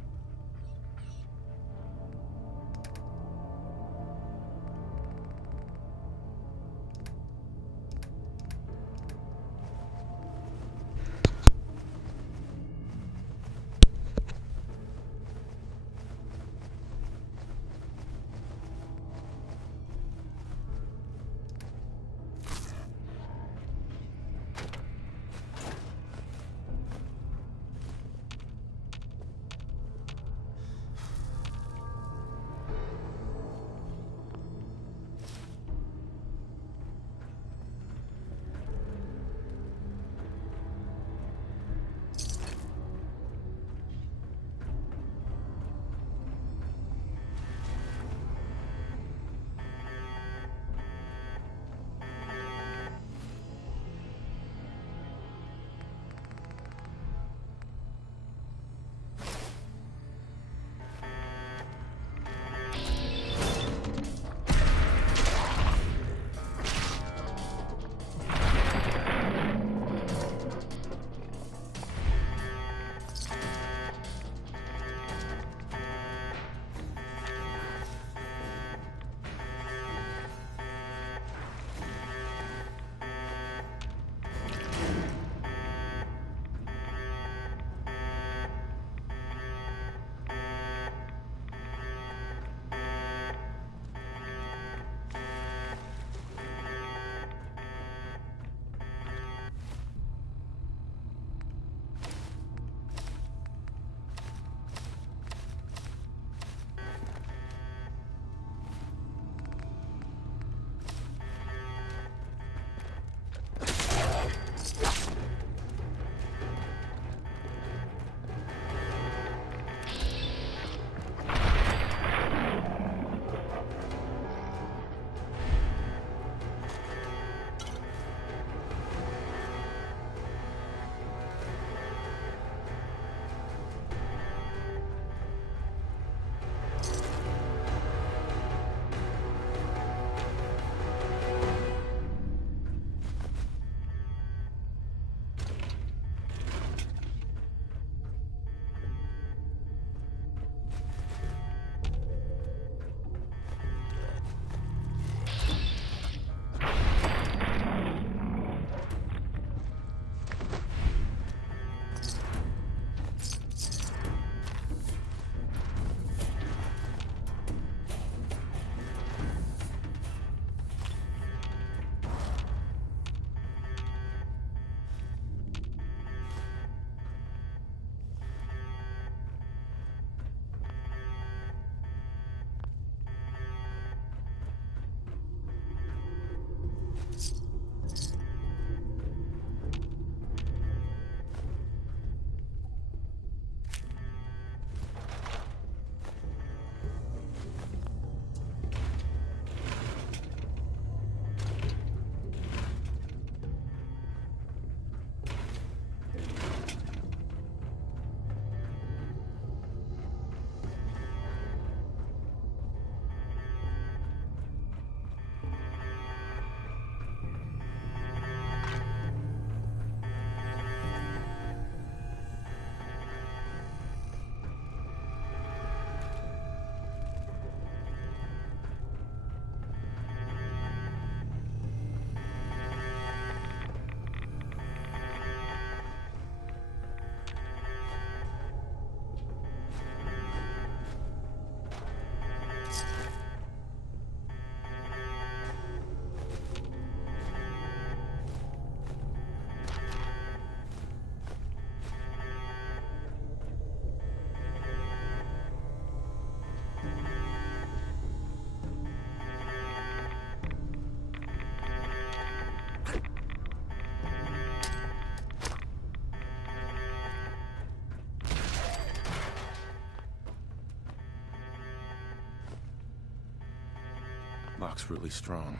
Lock's really strong.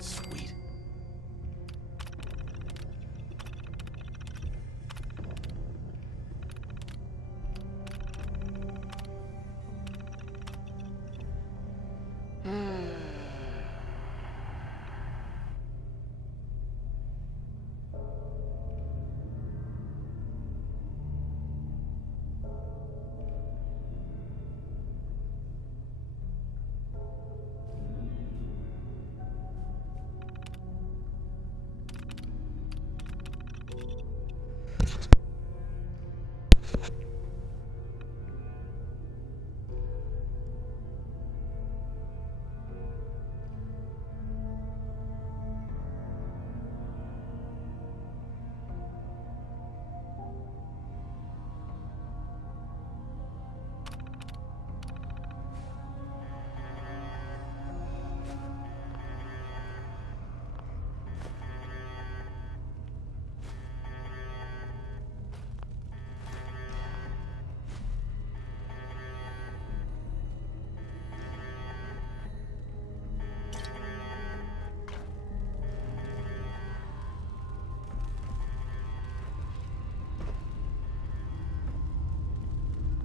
Sweet.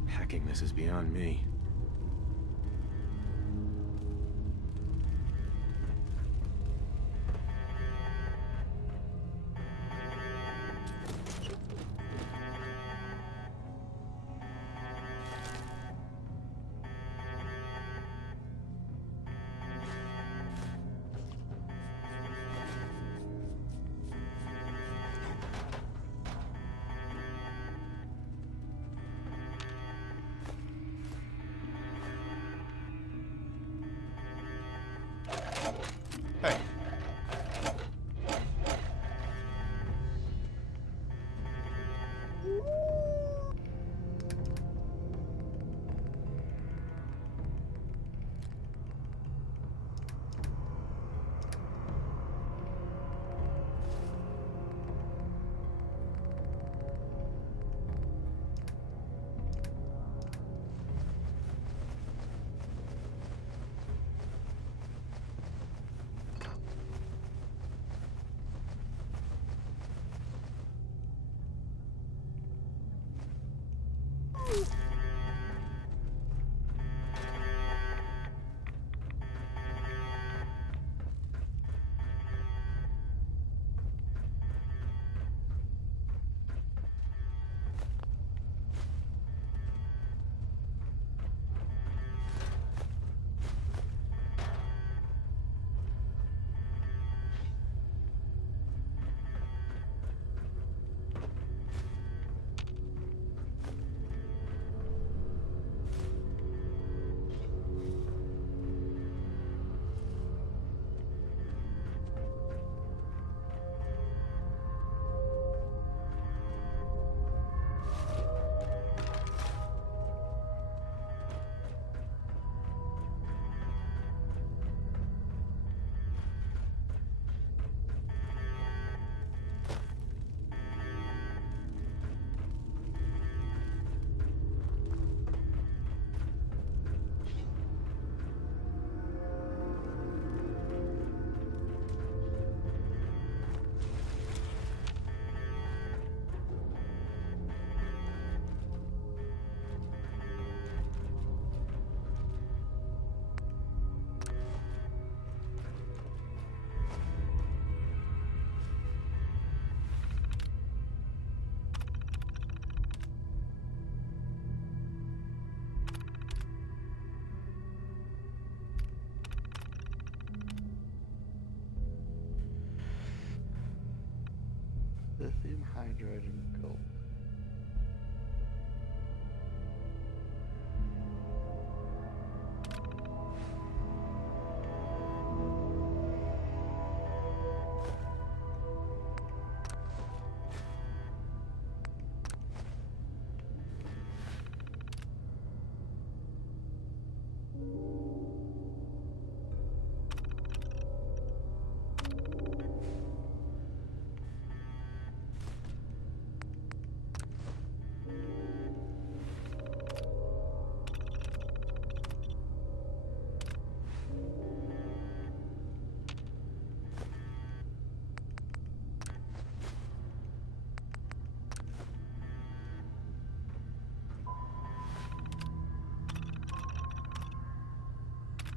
Hacking this is beyond me. hydroid, and gold.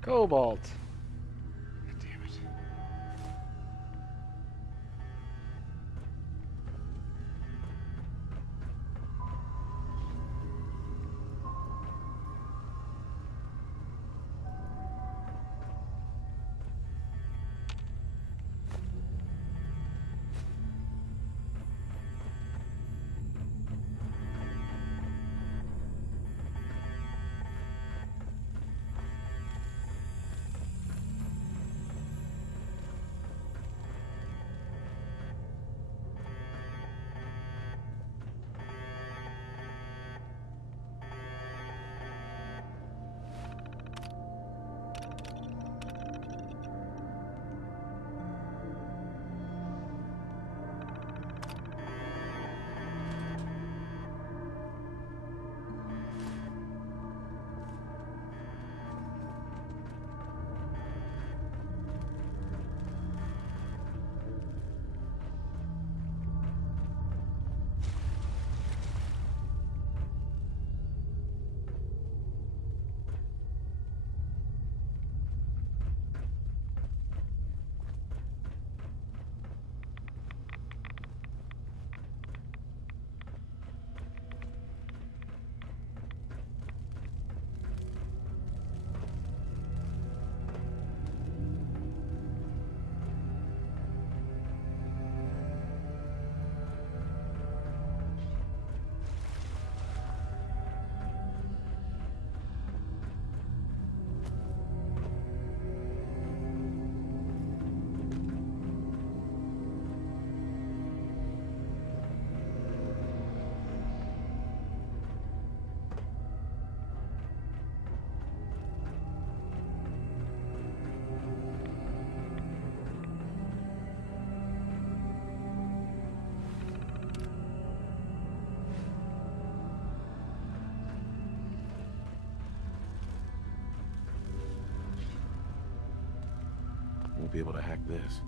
Cobalt. God damn it. Won't be able to hack this.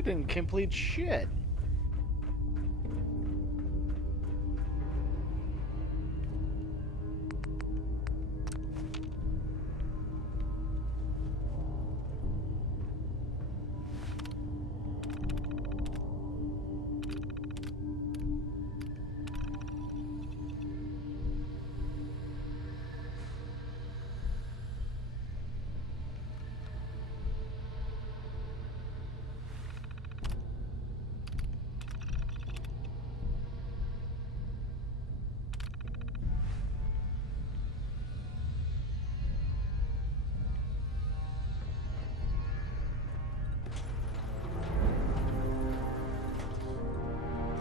I didn't complete shit.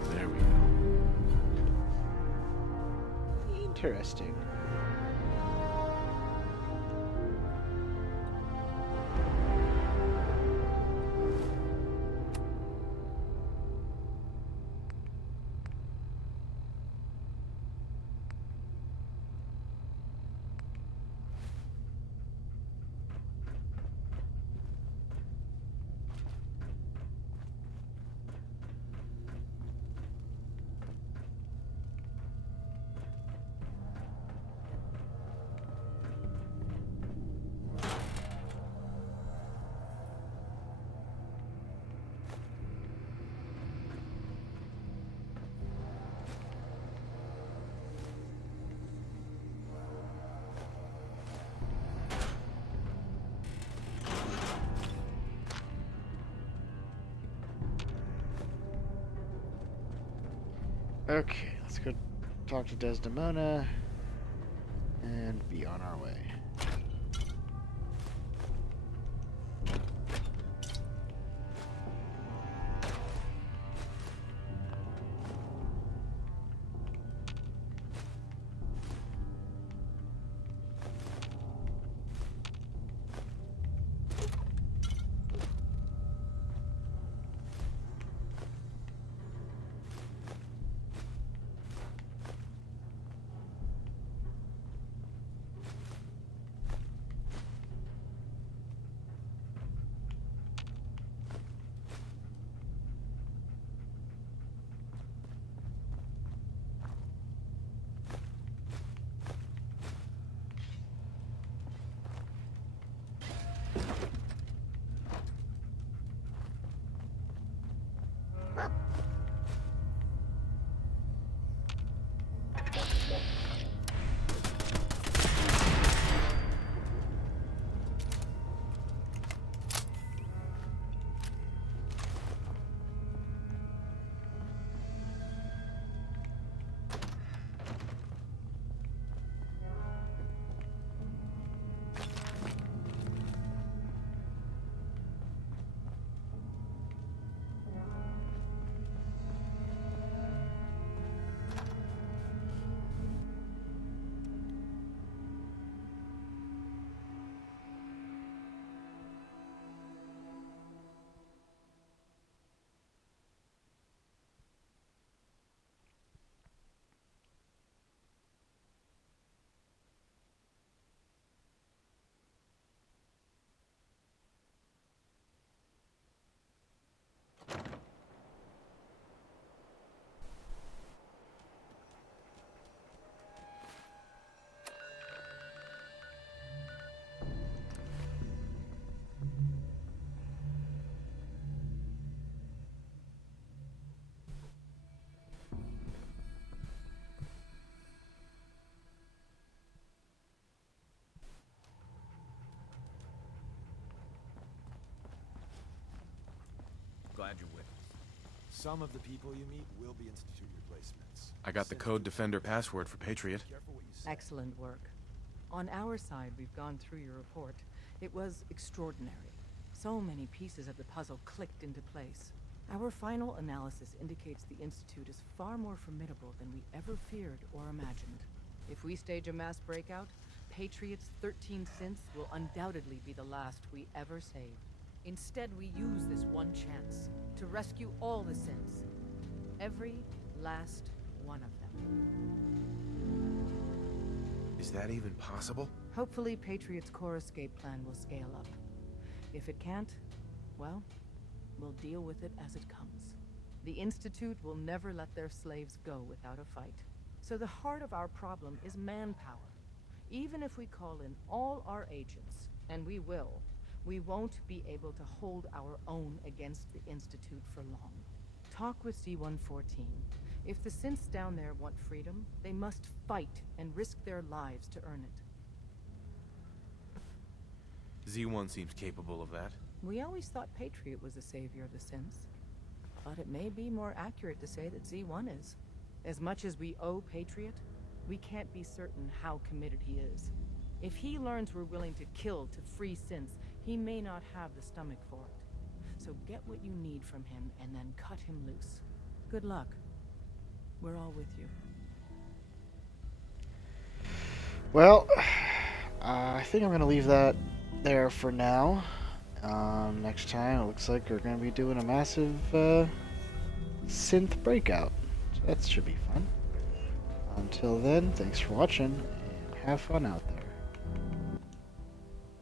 There we go. Interesting. Okay, let's go talk to Desdemona and be on our way. Glad you're with us. Some of the people you meet will be Institute replacements. I got the Code Defender password for Patriot. Excellent work. On our side, we've gone through your report. It was extraordinary. So many pieces of the puzzle clicked into place. Our final analysis indicates the Institute is far more formidable than we ever feared or imagined. If we stage a mass breakout, Patriot's 13 synths will undoubtedly be the last we ever save. Instead, we use this one chance to rescue all the synths. Every last one of them. Is that even possible? Hopefully, Patriot's core escape plan will scale up. If it can't, well, We'll deal with it as it comes. The Institute will never let their slaves go without a fight. So the heart of our problem is manpower. Even if we call in all our agents, and we will, we won't be able to hold our own against the Institute for long. Talk with Z-114. If the synths down there want freedom, they must fight and risk their lives to earn it. Z1 seems capable of that. We always thought Patriot was the savior of the synths. But it may be more accurate to say that Z1 is. As much as we owe Patriot, we can't be certain how committed he is. If he learns we're willing to kill to free synths, he may not have the stomach for it. So get what you need from him and then cut him loose. Good luck. We're all with you. Well, I think I'm going to leave that there for now. Next time, it looks like we're going to be doing a massive synth breakout. So that should be fun. Until then, thanks for watching, and have fun out there.